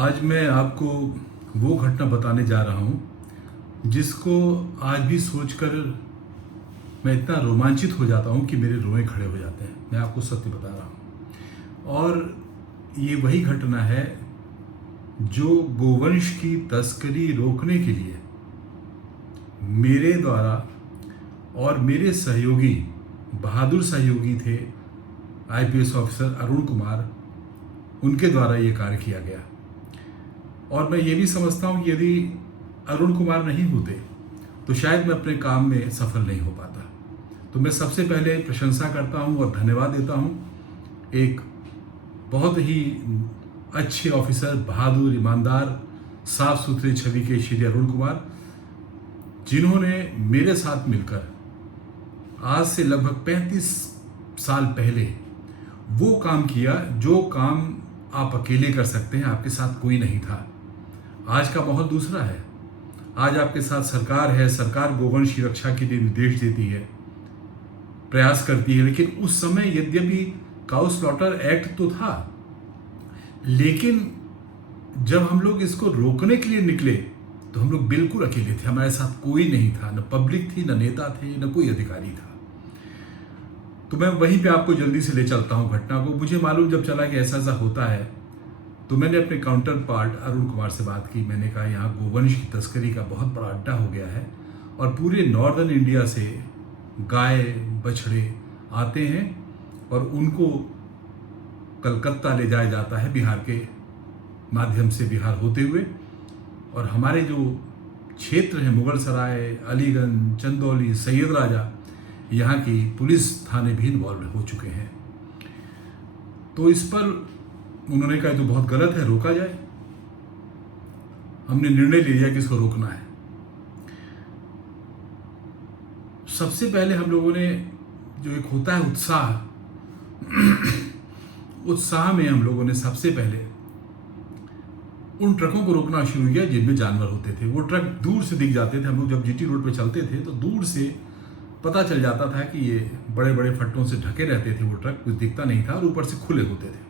आज मैं आपको वो घटना बताने जा रहा हूँ जिसको आज भी सोचकर मैं इतना रोमांचित हो जाता हूँ कि मेरे रोए खड़े हो जाते हैं। मैं आपको सत्य बता रहा हूँ और ये वही घटना है जो गोवंश की तस्करी रोकने के लिए मेरे द्वारा और मेरे सहयोगी बहादुर सहयोगी थे आईपीएस ऑफिसर अरुण कुमार, उनके द्वारा ये कार्य किया गया। और मैं ये भी समझता हूँ कि यदि अरुण कुमार नहीं होते तो शायद मैं अपने काम में सफल नहीं हो पाता। तो मैं सबसे पहले प्रशंसा करता हूँ और धन्यवाद देता हूँ एक बहुत ही अच्छे ऑफिसर, बहादुर, ईमानदार, साफ सुथरे छवि के श्री अरुण कुमार, जिन्होंने मेरे साथ मिलकर आज से लगभग 35 साल पहले वो काम किया जो काम आप अकेले कर सकते हैं, आपके साथ कोई नहीं था। आज का माहौल दूसरा है। आज आपके साथ सरकार है, सरकार गोवंश की रक्षा के लिए निर्देश देती है, प्रयास करती है। लेकिन उस समय यद्यपि काउ स्लॉटर एक्ट तो था, लेकिन जब हम लोग इसको रोकने के लिए निकले तो हम लोग बिल्कुल अकेले थे। हमारे साथ कोई नहीं था, न पब्लिक थी, न नेता थे, न कोई अधिकारी था। तो मैं वहीं पे आपको जल्दी से ले चलता हूं घटना को। मुझे मालूम जब चला कि ऐसा ऐसा होता है तो मैंने अपने काउंटर पार्ट अरुण कुमार से बात की। मैंने कहा यहाँ गोवंश की तस्करी का बहुत बड़ा अड्डा हो गया है और पूरे नॉर्दर्न इंडिया से गाय बछड़े आते हैं और उनको कलकत्ता ले जाया जाता है बिहार के माध्यम से, बिहार होते हुए। और हमारे जो क्षेत्र हैं मुगलसराय, अलीगंज, चंदौली, सैयद राजा, यहाँ की पुलिस थाने भी इन्वॉल्व हो चुके हैं। तो इस पर उन्होंने कहा तो बहुत गलत है, रोका जाए। हमने निर्णय ले लिया कि इसको रोकना है। सबसे पहले हम लोगों ने जो एक होता है उत्साह, उत्साह में हम लोगों ने सबसे पहले उन ट्रकों को रोकना शुरू किया जिनमें जानवर होते थे। वो ट्रक दूर से दिख जाते थे। हम लोग जब जीटी रोड पे चलते थे तो दूर से पता चल जाता था कि ये बड़े बड़े फट्टों से ढके रहते थे। वो ट्रक कुछ दिखता नहीं था और ऊपर से खुले होते थे।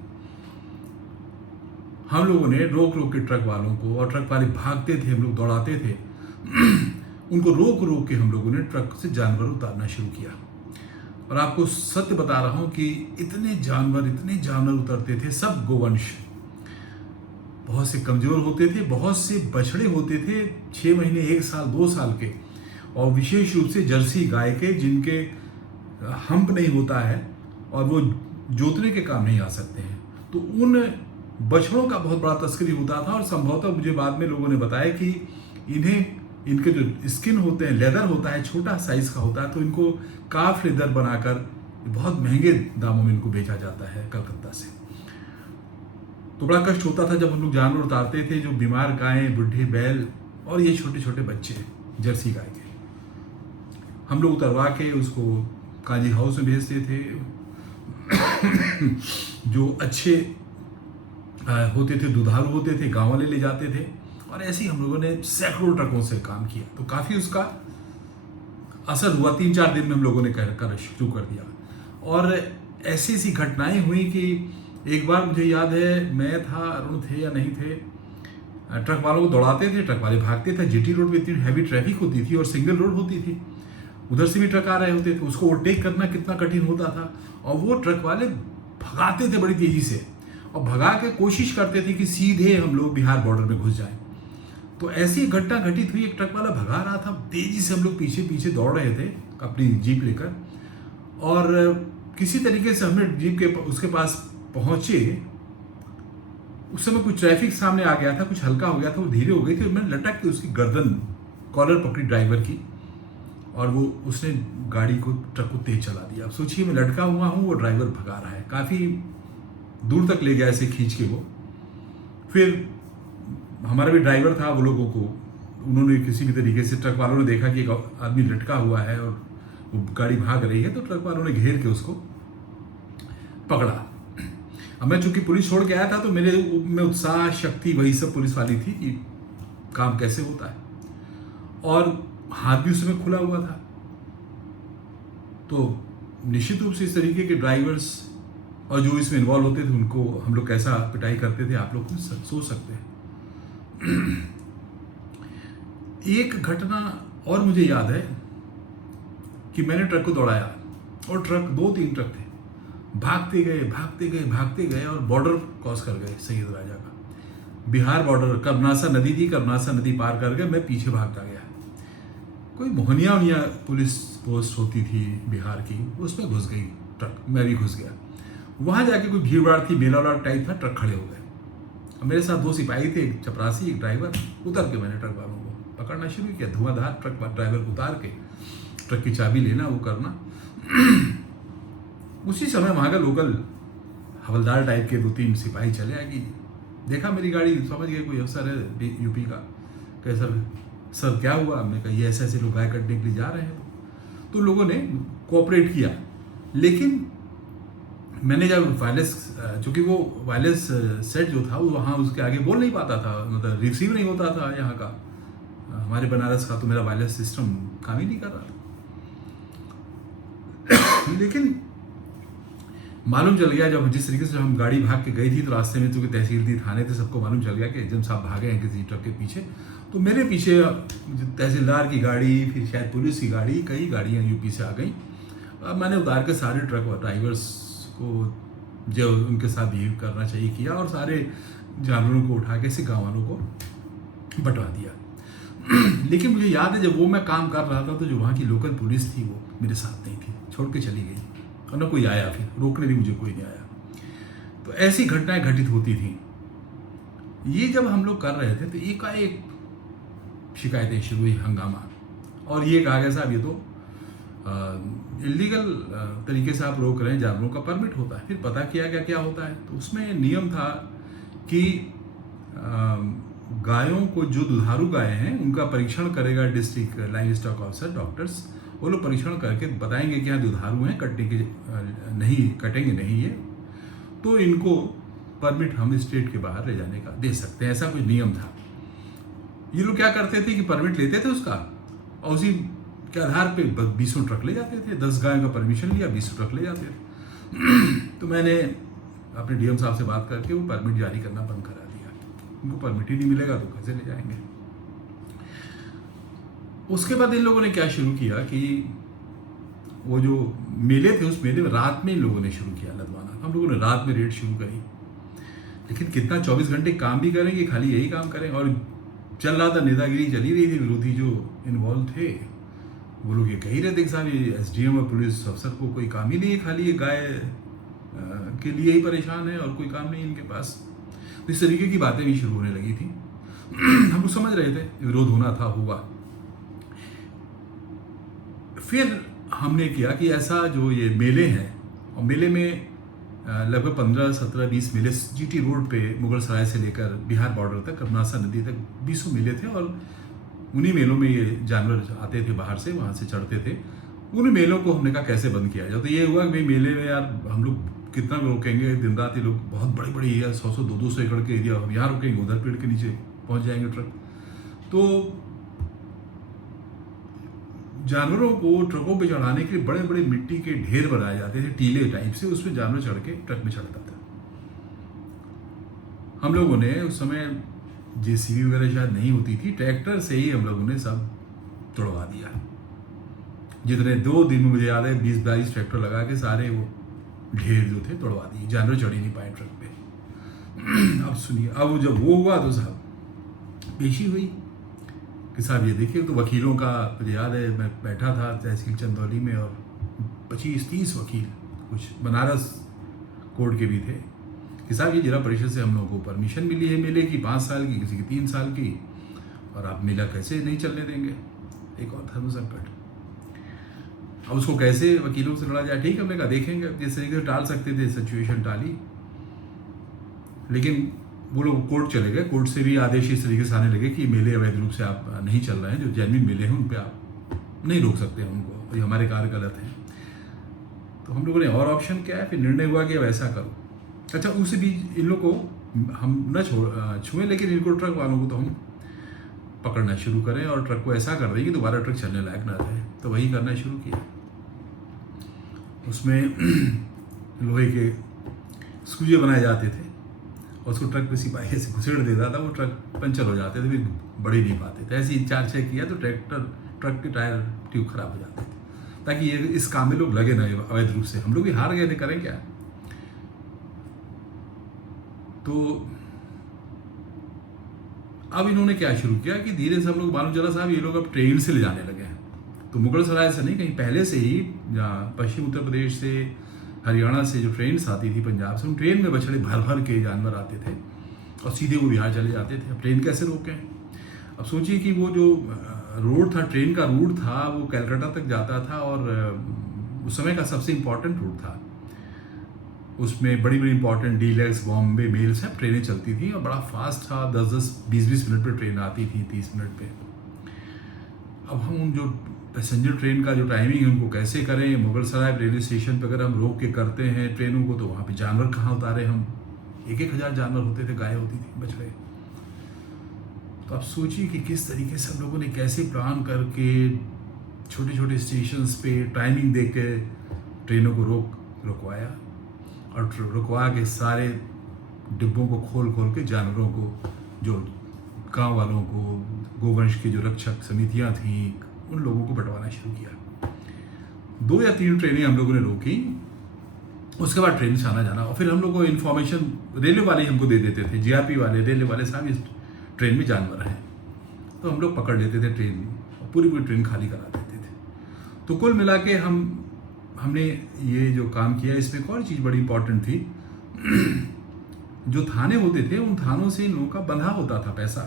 हम लोगों ने रोक रोक के ट्रक वालों को, और ट्रक वाले भागते थे, हम लोग दौड़ाते थे, उनको रोक रोक के हम लोगों ने ट्रक से जानवर उतारना शुरू किया। और आपको सत्य बता रहा हूं कि इतने जानवर उतरते थे, सब गोवंश। बहुत से कमजोर होते थे, बहुत से बछड़े होते थे 6 महीने, 1 साल, 2 साल के, और विशेष रूप से जर्सी गाय के, जिनके हम्प नहीं होता है और वो जोतने के काम नहीं आ सकते हैं। तो उन बछड़ों का बहुत बड़ा तस्करी होता था। और संभवतः मुझे बाद में लोगों ने बताया कि इनके जो स्किन होते हैं, लेदर होता है, छोटा साइज का होता है, तो इनको काफ लेदर बनाकर बहुत महंगे दामों में इनको बेचा जाता है कलकत्ता से। तो बड़ा कष्ट होता था जब हम लोग जानवर उतारते थे, जो बीमार गायें, बुढ़े बैल और ये छोटे छोटे बच्चे जर्सी गाय के, हम लोग उतरवा के उसको काजी हाउस में भेजते थे। जो अच्छे होते थे, दुधारू होते थे, गांव वाले ले जाते थे। और ऐसे ही हम लोगों ने सैकड़ों ट्रकों से काम किया। तो काफ़ी उसका असर हुआ। 3-4 दिन में हम लोगों ने कर शुरू कर दिया। और ऐसी ऐसी घटनाएं हुई कि एक बार मुझे याद है, मैं था, अरुण थे या नहीं थे, ट्रक वालों को दौड़ाते थे, ट्रक वाले भागते थे। जीटी रोड पे इतनी हैवी ट्रैफिक होती थी और सिंगल रोड होती थी, उधर से भी ट्रक आ रहे होते थे, उसको ओवरटेक करना कितना कठिन होता था। और वो ट्रक वाले भगाते थे बड़ी तेजी से, और भगा के कोशिश करते थे कि सीधे हम लोग बिहार बॉर्डर में घुस जाएं। तो ऐसी घटना घटित हुई। एक ट्रक वाला भगा रहा था तेजी से, हम लोग पीछे पीछे दौड़ रहे थे अपनी जीप लेकर, और किसी तरीके से हमने जीप के उसके पास पहुंचे। उस समय कुछ ट्रैफिक सामने आ गया था, कुछ हल्का हो गया था, वो धीरे हो गई थी। मैंने लटक के उसकी गर्दन, कॉलर पकड़ी ड्राइवर की, और वो उसने गाड़ी को, ट्रक को तेज चला दिया। अब सोचिए, मैं लटका हुआ हूँ, वो ड्राइवर भगा रहा है, काफ़ी दूर तक ले गया ऐसे खींच के वो। फिर हमारा भी ड्राइवर था, वो लोगों को उन्होंने किसी भी तरीके से, ट्रक वालों ने देखा कि एक आदमी लटका हुआ है और वो गाड़ी भाग रही है, तो ट्रक वालों ने घेर के उसको पकड़ा। अब मैं चूंकि पुलिस छोड़ के आया था, तो मेरे में उत्साह, शक्ति वही सब पुलिस वाली थी कि काम कैसे होता है, और हाथ भी उस समय खुला हुआ था। तो निश्चित रूप से इस तरीके के ड्राइवर्स और जो इसमें इन्वॉल्व होते थे, उनको हम लोग कैसा पिटाई करते थे, आप लोग खुद सोच सकते हैं। एक घटना और मुझे याद है कि मैंने ट्रक को दौड़ाया और ट्रक 2-3 ट्रक थे, भागते गए भागते गए भागते गए और बॉर्डर क्रॉस कर गए सैयद राजा का, बिहार बॉर्डर। कर्मनासा नदी थी, कर्मनासा नदी पार कर गए, मैं पीछे भागता गया। कोई मोहनिया वनिया पुलिस पोस्ट होती थी बिहार की, उसमें घुस गई ट्रक, मैं भी घुस गया। वहाँ जाके कोई भीड़ भाड़ थी, मेला वाला टाइप था, ट्रक खड़े हो गए। मेरे साथ 2 सिपाही थे, एक चपरासी एक ड्राइवर। उतर के मैंने ट्रक वालों को पकड़ना शुरू किया, धुआंधार ट्रक ड्राइवर को उतार के ट्रक की चाबी लेना, वो करना। उसी समय वहाँ का लोकल हवलदार टाइप के 2-3 सिपाही चले आए कि देखा मेरी गाड़ी, समझ गए कोई अफसर है यूपी का। कैसा सर क्या हुआ? हमने कहा ये ऐसे ऐसे लोग गाय कटने के लिए जा रहे हैं। तो लोगों ने कोऑपरेट किया, लेकिन मैंने जब वायरलेस, चूँकि वो वायरलेस सेट जो था वो वहाँ उसके आगे बोल नहीं पाता था, मतलब रिसीव नहीं होता था यहाँ का, हमारे बनारस का, तो मेरा वायरलेस सिस्टम काम ही नहीं कर रहा था। लेकिन मालूम चल गया, जब जिस तरीके से हम गाड़ी भाग के गई थी, तो रास्ते में चूँकि तहसील थी, थाने थे, सबको मालूम चल गया कि एजेंट साहब भागे हैं किसी ट्रक के पीछे। तो मेरे पीछे तहसीलदार की गाड़ी, फिर शायद पुलिस की गाड़ी, कई गाड़ियाँ यूपी से आ गई। अब मैंने उतार के सारे ट्रक ड्राइवर्स को जो उनके साथ बिहेव करना चाहिए किया, और सारे जानवरों को उठा के ऐसे गाँव वालों को बंटवा दिया। लेकिन मुझे याद है जब वो मैं काम कर रहा था, तो जो वहाँ की लोकल पुलिस थी वो मेरे साथ नहीं थी, छोड़ के चली गई, और ना कोई आया, फिर रोकने भी मुझे कोई नहीं आया। तो ऐसी घटनाएं घटित होती थी। ये जब हम लोग कर रहे थे तो एकाएक शिकायतें शुरू हुई, हंगामा, और ये कहा गया साहब ये तो इलीगल तरीके से आप रोक रहे हैं, जानवरों का परमिट होता है। फिर पता किया गया क्या होता है, तो उसमें नियम था कि गायों को, जो दुधारू गायें हैं, उनका परीक्षण करेगा district live stock officer, doctors. वो लोग परीक्षण करके बताएंगे कि हाँ दुधारू हैं, कटने के नहीं, कटेंगे नहीं ये, तो इनको परमिट हम स्टेट के बाहर ले जाने का दे सकते हैं, ऐसा कुछ नियम था। ये लोग क्या करते थे कि परमिट लेते थे उसका, और उसी के आधार पे 20 ट्रक ले जाते थे। 10 गायों का परमिशन लिया, 20 ट्रक ले जाते थे। तो मैंने अपने डीएम साहब से बात करके वो परमिट जारी करना बंद करा दिया। उनको परमिट ही नहीं मिलेगा तो कैसे ले जाएंगे। उसके बाद इन लोगों ने क्या शुरू किया कि वो जो मेले थे, उस मेले में रात में इन लोगों ने शुरू किया लदवाना। हम लोगों ने रात में रेड शुरू करी, लेकिन कितना 24 घंटे काम भी करेंगे, खाली यही काम करें। और चल रहा था, नेतागिरी चली रही थी, विरोधी जो इन्वॉल्व थे वो लोग ये कह ही रहे थे कि साहब ये एसडीएम और पुलिस अफसर को कोई काम ही नहीं है, खाली ये गाय के लिए ही परेशान है और कोई काम नहीं इनके पास। तो इस तरीके की बातें भी शुरू होने लगी थी। हम लोग समझ रहे थे विरोध होना था, हुआ। फिर हमने किया कि ऐसा जो ये मेले हैं, और मेले में लगभग 15, 17, 20 मेले जीटी रोड पे मुगल सराय से लेकर बिहार बॉर्डर तक, कर्मनासा नदी तक 20 मेले थे। और उन्हीं मेलों में ये जानवर आते थे बाहर से, वहाँ से चढ़ते थे। उन मेलों को हमने कहा कैसे बंद किया जाए। तो ये हुआ कि भाई मेले में यार हम लोग कितना रोकेंगे, दिन रात ये लोग बहुत बड़ी बड़ी एरिया, 100-100, 200 एकड़ के एरिया, हम यहाँ रोकेंगे, उधर पेड़ के नीचे पहुँच जाएंगे ट्रक। तो जानवरों को ट्रकों पे चढ़ाने के लिए बड़े बड़े मिट्टी के ढेर बनाए जाते थे, टीले टाइप से, उसमें जानवर चढ़ के ट्रक में चढ़ता था। हम लोगों ने उस समय जेसीबी वगैरह शायद नहीं होती थी, ट्रैक्टर से ही हम लोगों ने सब तोड़वा दिया। जितने 2 दिन में मुझे याद है 20-22 ट्रैक्टर लगा के सारे वो ढेर जो थे तोड़वा दिए, जानवर चढ़ ही नहीं पाए ट्रक पे। अब सुनिए, अब जब वो हुआ तो साहब पेशी हुई कि साहब ये देखिए। तो वकीलों का मुझे याद है, मैं बैठा था तहसील चंदौली में, और 25-30 वकील, कुछ बनारस कोर्ट के भी थे, कि साहब ये जिला परिषद से हम लोगों को परमिशन मिली है मेले की 5 साल की, किसी की 3 साल की, और आप मेला कैसे नहीं चलने देंगे। एक और धर्म संकट, अब उसको कैसे वकीलों से लड़ा जाए। ठीक है, हमने कहा देखेंगे, जिस तरीके से टाल सकते थे सिचुएशन टाली। लेकिन वो लोग कोर्ट चले गए, कोर्ट से भी आदेश इस तरीके से आने लगे कि मेले अवैध रूप से आप नहीं चल रहे हैं, जो जेन्युइन मेले हैं उन पर आप नहीं रोक सकते हैं उनको, ये हमारे कार्य गलत हैं। तो हम लोगों ने और ऑप्शन क्या है, फिर निर्णय हुआ कि अब ऐसा करो। अच्छा, उस बीच इन लोग को हम न छुएं, लेकिन इनको ट्रक वालों को तो हम पकड़ना शुरू करें और ट्रक को ऐसा कर दें कि दोबारा ट्रक चलने लायक ना रहे। तो वही करना शुरू किया। उसमें लोहे के स्क्रूजे बनाए जाते थे, और उसको ट्रक पे सिपाही ऐसे घुसेड़ देता था, वो ट्रक पंचर हो जाते थे, फिर बढ़ ही नहीं पाते थे। ऐसे ही 4-6 किया तो ट्रक के टायर ट्यूब खराब हो जाते थे, ताकि ये इस काम में लोग लगे ना अवैध रूप से। हम लोग भी हार गए थे, करें क्या। तो अब इन्होंने क्या शुरू किया कि धीरे से हम लोग मालूम चला साहब ये लोग अब ट्रेन से ले जाने लगे हैं। तो मुगल सराय से नहीं, कहीं पहले से ही जहाँ पश्चिम उत्तर प्रदेश से, हरियाणा से जो ट्रेन्स आती थी, पंजाब से, उन ट्रेन में बछड़े भर भर के जानवर आते थे और सीधे वो बिहार चले जाते थे। अब ट्रेन कैसे रोकें। अब सोचिए कि वो जो रोड था, ट्रेन का रूट था, वो कलकत्ता तक जाता था और उस समय का सबसे इम्पॉर्टेंट रूट था। उसमें बड़ी बड़ी इंपॉर्टेंट डीलक्स, बॉम्बे मेल सब ट्रेनें चलती थी और बड़ा फास्ट था। 10-10, 20-20 मिनट पे ट्रेन आती थी, 30 मिनट पे। अब हम उन जो पैसेंजर ट्रेन का जो टाइमिंग है उनको कैसे करें। मुगल सराय रेलवे स्टेशन पर अगर हम रोक के करते हैं ट्रेनों को, तो वहाँ पे जानवर कहाँ उतारे हम। 1-1 हज़ार जानवर होते थे, गाय होती थी, बछड़े। तो आप सोचिए कि किस तरीके से हम लोगों ने कैसे प्लान करके छोटे छोटे स्टेशन पे टाइमिंग दे के ट्रेनों को रुकवाया और रुकवा के सारे डिब्बों को खोल खोल के जानवरों को, जो गांव वालों को, गोवंश की जो रक्षक समितियां थीं, उन लोगों को बंटवाना शुरू किया। 2 या 3 ट्रेनें हम लोगों ने रोकी, उसके बाद ट्रेन से आना जाना। और फिर हम लोग को इन्फॉर्मेशन रेलवे वाले हमको दे देते थे, जीआरपी वाले, रेलवे वाले, साहब इस ट्रेन में जानवर हैं। तो हम लोग पकड़ लेते थे ट्रेन और पूरी ट्रेन खाली करा देते थे। तो कुल मिला के हमने ये जो काम किया, इसमें एक और चीज़ बड़ी इंपॉर्टेंट थी। जो थाने होते थे, उन थानों से इन लोगों का बंधा होता था पैसा,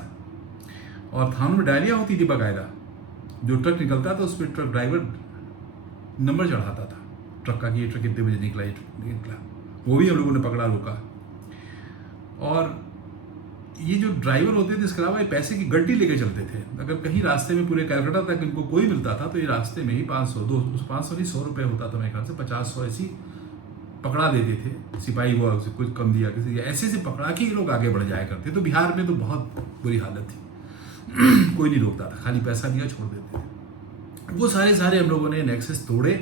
और थानों में डायरिया होती थी बाकायदा। जो ट्रक निकलता था उस पर ट्रक ड्राइवर नंबर चढ़ाता था ट्रक का कि ये ट्रक कितने बजे निकला, ये ट्रक निकला। वो भी हम लोगों ने पकड़ा, रोका। और ये जो ड्राइवर होते थे, इसके अलावा ये पैसे की गड्डी लेके चलते थे। अगर कहीं रास्ते में पूरे कलकत्ता तक इनको कोई मिलता था तो ये रास्ते में ही 500, 500 नहीं, 100 रुपये होता था मेरे ख्याल से, 50-100 ऐसी पकड़ा देते थे सिपाही। वो कुछ कम दिया किसी, ऐसे से पकड़ा के ये लोग आगे बढ़ जाया करते। तो बिहार में तो बहुत बुरी हालत थी। कोई नहीं रोकता था, खाली पैसा दिया, छोड़ देते थे। वो सारे हम लोगों ने नेक्सस तोड़े।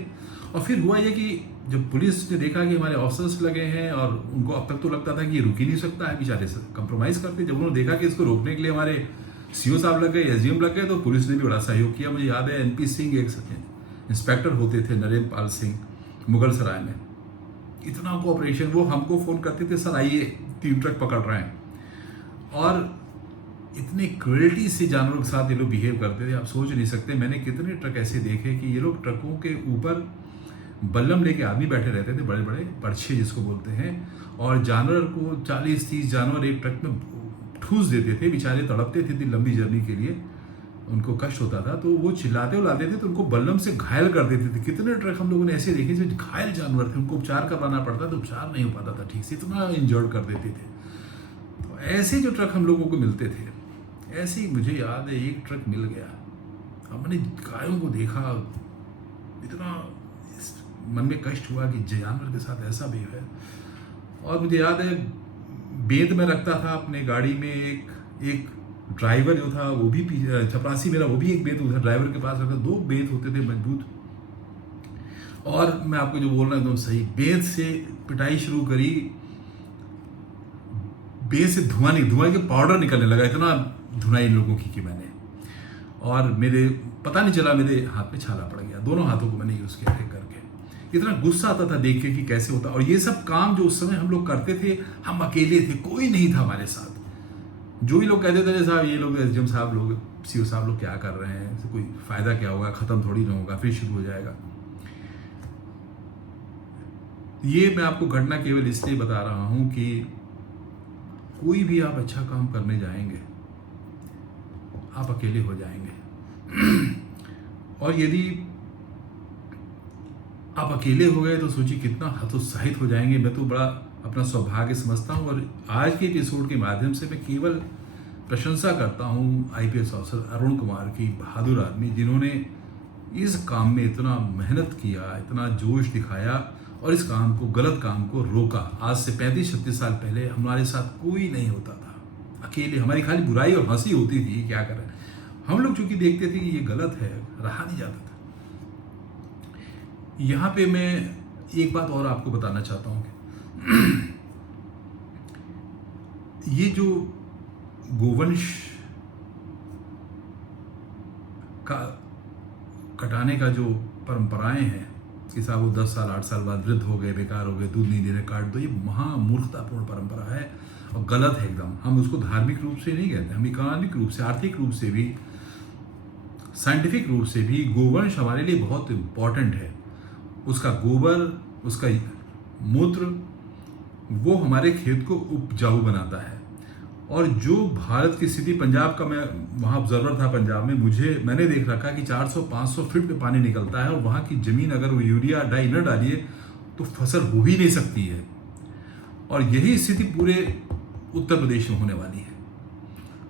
और फिर हुआ ये कि जब पुलिस ने देखा कि हमारे ऑफिसर्स लगे हैं, और उनको अब तक तो लगता था कि ये रुक ही नहीं सकता है, बेचारे से कंप्रोमाइज़ करते। जब उन्होंने देखा कि इसको रोकने के लिए हमारे सीओ साहब लग गए, एसडीएम लग गए, तो पुलिस ने भी बड़ा सहयोग किया। मुझे याद है एनपी सिंह एक इंस्पेक्टर होते थे, नरेंद्र पाल सिंह, मुगल सराय में। इतना कोऑपरेशन, वो हमको फ़ोन करते थे, सर आइए 3 ट्रक पकड़ रहे हैं। और इतने क्रुएल्टी से जानवरों के साथ ये लोग बिहेव करते थे, आप सोच नहीं सकते। मैंने कितने ट्रक ऐसे देखे कि ये लोग ट्रकों के ऊपर बल्लम लेके आदमी बैठे रहते थे, बड़े बड़े पर्चे जिसको बोलते हैं, और जानवर को 40-30 जानवर एक ट्रक में ठूस देते थे। बेचारे तड़पते थे, इतनी लंबी जर्नी के लिए उनको कष्ट होता था। तो वो चिल्लाते उलाते थे, तो उनको बल्लम से घायल कर देते थे। कितने ट्रक हम लोगों ने ऐसे देखे जो घायल जानवर थे, उनको उपचार करवाना पड़ता था, उपचार नहीं हो पाता था ठीक से, इतना इंजर्ड कर देते थे। तो ऐसे जो ट्रक हम लोगों को मिलते थे, ऐसे ही मुझे याद है एक ट्रक मिल गया। हमने गायों को देखा, इतना मन में कष्ट हुआ कि जानवर के साथ ऐसा भी है। और मुझे याद है बेंत में रखता था अपने गाड़ी में, एक ड्राइवर जो था वो भी चपरासी मेरा, वो भी एक बेंत उधर ड्राइवर के पास रखता। 2 बेंत होते थे मजबूत। और मैं आपको जो बोल रहा हूँ एकदम सही, बेंत से पिटाई शुरू करी, बेंत से धुआं के पाउडर निकलने लगा। इतना धुनाई इन लोगों की मैंने, और मेरे पता नहीं चला, मेरे हाथ में छाला पड़ गया। दोनों हाथों को मैंने यूज़ किया करके। इतना गुस्सा आता था देख के कि कैसे होता। और ये सब काम जो उस समय हम लोग करते थे, हम अकेले थे, कोई नहीं था हमारे साथ। जो भी लोग कहते थे साहब ये लोग एसडीएम साहब लोग, सीओ साहब लोग क्या कर रहे हैं, कोई फ़ायदा क्या होगा, ख़त्म थोड़ी ना होगा, फिर शुरू हो जाएगा। ये मैं आपको घटना केवल इसलिए बता रहा हूँ कि कोई भी आप अच्छा काम करने जाएंगे, आप अकेले हो जाएंगे। और यदि आप अकेले हो गए तो सोचिए कितना हतोत्साहित हो जाएंगे। मैं तो बड़ा अपना सौभाग्य समझता हूँ, और आज के एपिसोड के माध्यम से मैं केवल प्रशंसा करता हूँ आईपीएस ऑफिसर अरुण कुमार की, बहादुर आदमी, जिन्होंने इस काम में इतना मेहनत किया, इतना जोश दिखाया और इस काम को, गलत काम को रोका। आज से 35-36 साल पहले हमारे साथ कोई नहीं होता था, अकेले हमारी खाली बुराई और हंसी होती थी, क्या करें। हम लोग चूंकि देखते थे कि ये गलत है, रहा नहीं जाता था। यहाँ पे मैं एक बात और आपको बताना चाहता हूँ कि ये जो गोवंश का कटाने का जो परंपराएं हैं कि साहब वो 10 साल 8 साल बाद वृद्ध हो गए, बेकार हो गए, दूध नहीं दे रहे, काट दो, ये महामूर्खतापूर्ण परंपरा है और गलत है एकदम। हम उसको धार्मिक रूप से नहीं कहते, हम इकोनॉमिक रूप से, आर्थिक रूप से भी, साइंटिफिक रूप से भी गोवंश हमारे लिए बहुत इम्पॉर्टेंट है। उसका गोबर, उसका मूत्र, वो हमारे खेत को उपजाऊ बनाता है। और जो भारत की स्थिति, पंजाब का, मैं वहाँ ऑब्जर्वर था पंजाब में, मैंने देख रखा कि 400-500 फीट पे पानी निकलता है और वहाँ की ज़मीन अगर वो यूरिया डाई न डालिए तो फसल हो ही नहीं सकती है। और यही स्थिति पूरे उत्तर प्रदेश में होने वाली है।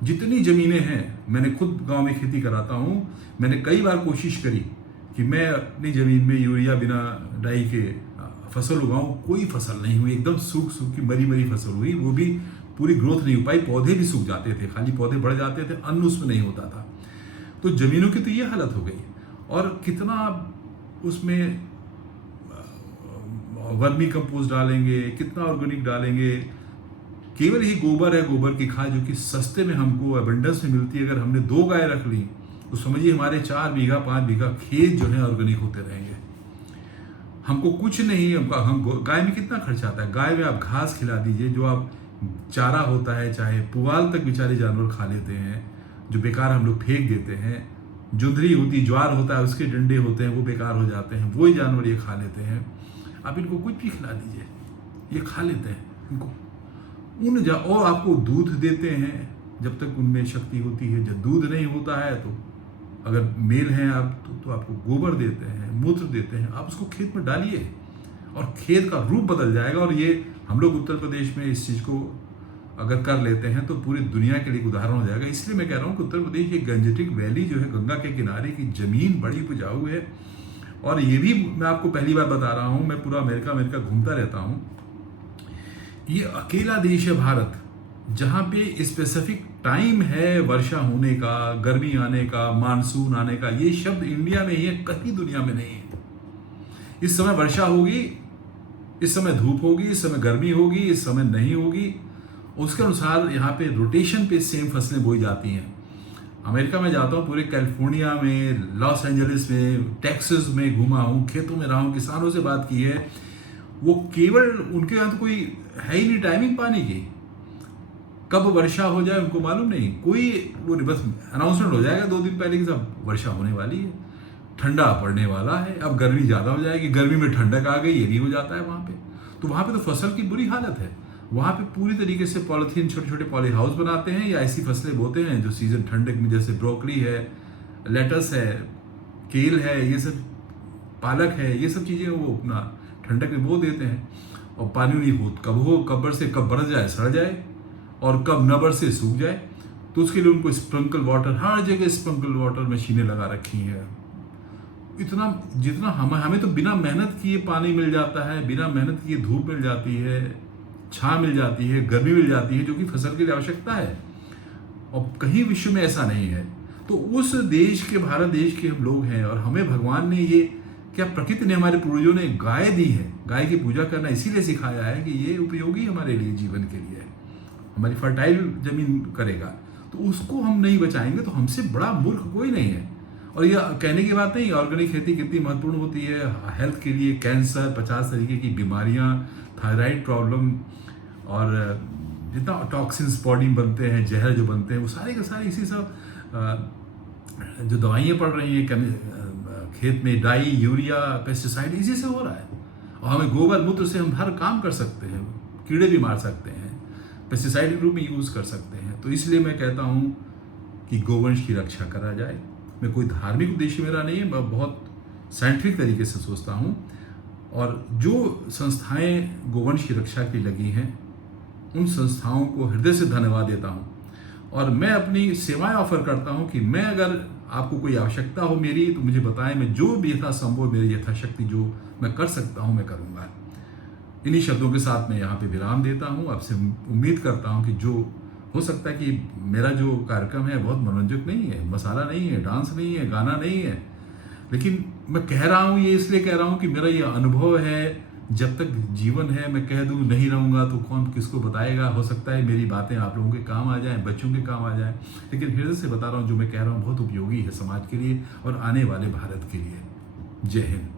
जितनी ज़मीनें हैं, मैंने खुद गांव में खेती कराता हूँ, मैंने कई बार कोशिश करी कि मैं अपनी ज़मीन में यूरिया बिना डाई के फसल उगाऊं, कोई फसल नहीं हुई, एकदम सूख की मरी फसल हुई, वो भी पूरी ग्रोथ नहीं हो पाई, पौधे भी सूख जाते थे, खाली पौधे बढ़ जाते थे, अन्न उसमें नहीं होता था। तो ज़मीनों की तो ये हालत हो गई। और कितना उसमें वर्मी कंपोस्ट डालेंगे, कितना ऑर्गेनिक डालेंगे, केवल ही गोबर है, गोबर की खाद जो कि सस्ते में हमको एबंडेंस में मिलती है। अगर हमने 2 गाय रख ली तो समझिए हमारे 4 बीघा 5 बीघा खेत जो है ऑर्गेनिक होते रहेंगे। हमको कुछ नहीं, हम गाय में कितना खर्चा आता है, गाय में आप घास खिला दीजिए, जो आप चारा होता है, चाहे पुआल तक बेचारे जानवर खा लेते हैं, जो बेकार हम लोग फेंक देते हैं। जुंदरी होती, ज्वार होता है, उसके डंडे होते हैं, वो बेकार हो जाते हैं, वही जानवर ये खा लेते हैं। आप इनको कुछ भी खिला दीजिए, ये खा लेते हैं इनको। और आपको दूध देते हैं जब तक उनमें शक्ति होती है। जब दूध नहीं होता है तो अगर मेल हैं आप तो आपको गोबर देते हैं, मूत्र देते हैं, आप उसको खेत में डालिए और खेत का रूप बदल जाएगा। और ये हम लोग उत्तर प्रदेश में इस चीज़ को अगर कर लेते हैं तो पूरी दुनिया के लिए उदाहरण हो जाएगा। इसलिए मैं कह रहा हूँ कि उत्तर प्रदेश की गंजेटिक वैली जो है, गंगा के किनारे की ज़मीन बड़ी उपजाऊ है। और ये भी मैं आपको पहली बार बता रहा हूँ, मैं पूरा अमेरिका घूमता रहता हूँ, ये अकेला देश है भारत जहाँ पे स्पेसिफिक टाइम है वर्षा होने का, गर्मी आने का, मानसून आने का। ये शब्द इंडिया में ही है, कहीं दुनिया में नहीं है। इस समय वर्षा होगी, इस समय धूप होगी, इस समय गर्मी होगी, इस समय नहीं होगी। उसके अनुसार यहाँ पे रोटेशन पे सेम फसलें बोई जाती हैं। अमेरिका में जाता हूँ, पूरे कैलिफोर्निया में, लॉस एंजलिस में, टेक्सास में घूमा हूँ, खेतों में रहा हूँ, किसानों से बात की है। वो केवल उनके यहाँ तो कोई है ही नहीं टाइमिंग पानी की, कब वर्षा हो जाए उनको मालूम नहीं, कोई वो नहीं, बस अनाउंसमेंट हो जाएगा 2 दिन पहले कि सब वर्षा होने वाली है, ठंडा पड़ने वाला है, अब गर्मी ज़्यादा हो जाएगी, गर्मी में ठंडक आ गई, ये भी हो जाता है वहाँ पे। तो वहाँ पे तो फसल की बुरी हालत है। वहाँ पे पूरी तरीके से पॉलीथीन, छोटे छोटे पॉली हाउस बनाते हैं या ऐसी फसलें बोते हैं जो सीजन ठंडक में, जैसे ब्रोकली है, लेटस है, केल है, ये सब, पालक है, ये सब चीज़ें वो अपना ठंडक में बो देते हैं। और पानी नहीं कब बरसे, कब बरस जाए सड़ जाए, और कब न बरसे सूख जाए। तो उसके लिए उनको स्प्रिंकल वाटर, हर जगह स्प्रिंकल वाटर मशीनें लगा रखी हैं। इतना जितना हमें तो बिना मेहनत किए पानी मिल जाता है, बिना मेहनत किए धूप मिल जाती है, छाँ मिल जाती है, गर्मी मिल जाती है, जो कि फसल के लिए आवश्यकता है। और कहीं विश्व में ऐसा नहीं है। तो उस देश के, भारत देश के हम लोग हैं, और हमें भगवान ने ये, क्या प्रकृति ने, हमारे पूर्वजों ने गाय दी है, गाय की पूजा करना इसीलिए सिखाया है कि ये उपयोगी हमारे लिए, जीवन के लिए, हमारी फर्टाइल जमीन करेगा। तो उसको हम नहीं बचाएंगे तो हमसे बड़ा मूर्ख कोई नहीं है। और ये कहने की बात नहीं, ऑर्गेनिक खेती कितनी महत्वपूर्ण होती है हेल्थ के लिए। कैंसर, 50 तरीके की बीमारियां, थायराइड प्रॉब्लम, और जितना टॉक्सिन्स बॉडी में बनते हैं, जहर जो बनते हैं, वो सारे के सारे इसी सब जो दवाइयाँ पड़ रही हैं खेत में, डाई, यूरिया, पेस्टिसाइड, इसी से हो रहा है। और हमें गोबर मूत्र से हम हर काम कर सकते हैं, कीड़े भी मार सकते हैं, पेस्टिसाइड के रूप में यूज़ कर सकते हैं। तो इसलिए मैं कहता हूँ कि गोवंश की रक्षा करा जाए। मैं कोई धार्मिक उद्देश्य मेरा नहीं है, मैं बहुत साइंटिफिक तरीके से सोचता हूँ। और जो संस्थाएं गोवंश की रक्षा की लगी हैं, उन संस्थाओं को हृदय से धन्यवाद देता हूँ। और मैं अपनी सेवाएं ऑफर करता हूँ कि मैं, अगर आपको कोई आवश्यकता हो मेरी, तो मुझे बताएं, मैं जो भी यथासंभव, मेरी यथाशक्ति जो मैं कर सकता हूँ मैं करूँगा। इन्हीं शब्दों के साथ मैं यहाँ पे विराम देता हूँ। आपसे उम्मीद करता हूँ कि जो हो सकता है कि मेरा जो कार्यक्रम है बहुत मनोरंजक नहीं है, मसाला नहीं है, डांस नहीं है, गाना नहीं है, लेकिन मैं कह रहा हूँ ये इसलिए कह रहा हूँ कि मेरा ये अनुभव है जब तक जीवन है मैं कह दूं नहीं रहूँगा तो कौन किसको बताएगा। हो सकता है मेरी बातें आप लोगों के काम आ जाएं, बच्चों के काम आ जाएं, लेकिन हृदय से बता रहा हूँ जो मैं कह रहा हूँ बहुत उपयोगी है समाज के लिए और आने वाले भारत के लिए। जय हिंद।